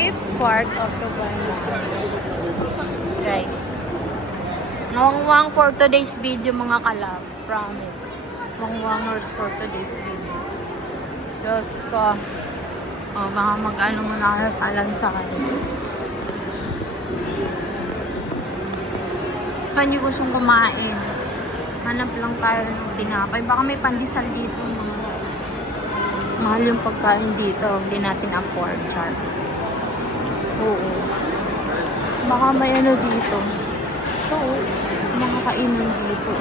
fifth part of the guys. Wangwang for today's video mga kalab. Promise. Wangwangers for today's video. Diyos ko. O, baka mag-ano muna kayo sa alansan. Saan nyo gustong kumain? Hanap lang tayo ng tinapay. Baka may pandesal dito mga guys. Mahal yung pagkain dito. Hindi natin afford. Char. Oo. Baka may ano dito. So, mga kainan dito.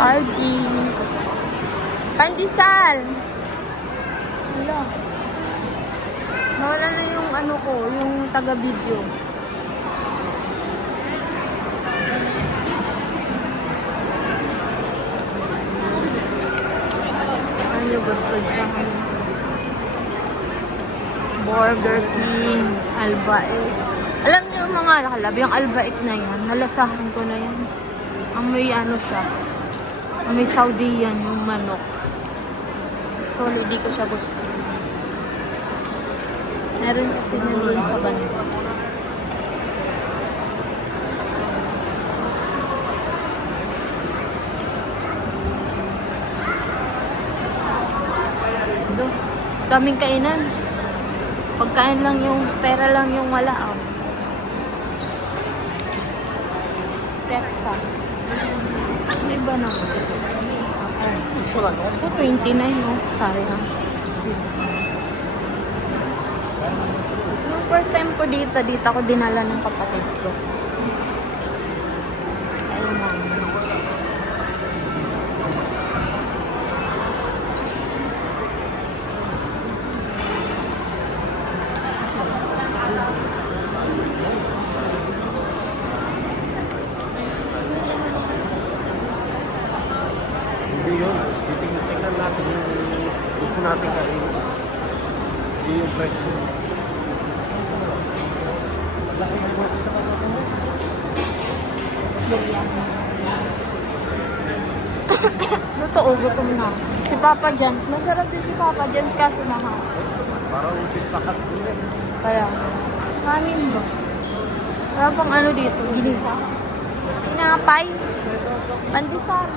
Parties. Pandesal. Wala. Nawala na yung ano ko, yung taga-video. Ano gusto dyan? Burger King, Albaik. Alam niyo mga kalab, yung Albaik na yan, nalasahan ko na yan. Ang may ano siya, ang may Saudi yan, yung manok. So, hindi ko siya gusto. Meron kasi nandun sa banda. Daming kainan. Pagkain lang yung, pera lang yung wala. Oh. Texas. May iba naman. Gusto 29, no? Sorry ha. Yung first time ko dito ako dinala ng kapatid ko. Ayun na. Hindi yun. Titingnan natin yung gusto natin kain. Hindi yung presyo. Totoo, gutom na. Si Papa John's. Masarap din si Papa John's kaso mahal. Parang pizza cut din eh. Kaya, kanin ba? Wala pang ano dito, ginisa. Tinapay. Pandesal.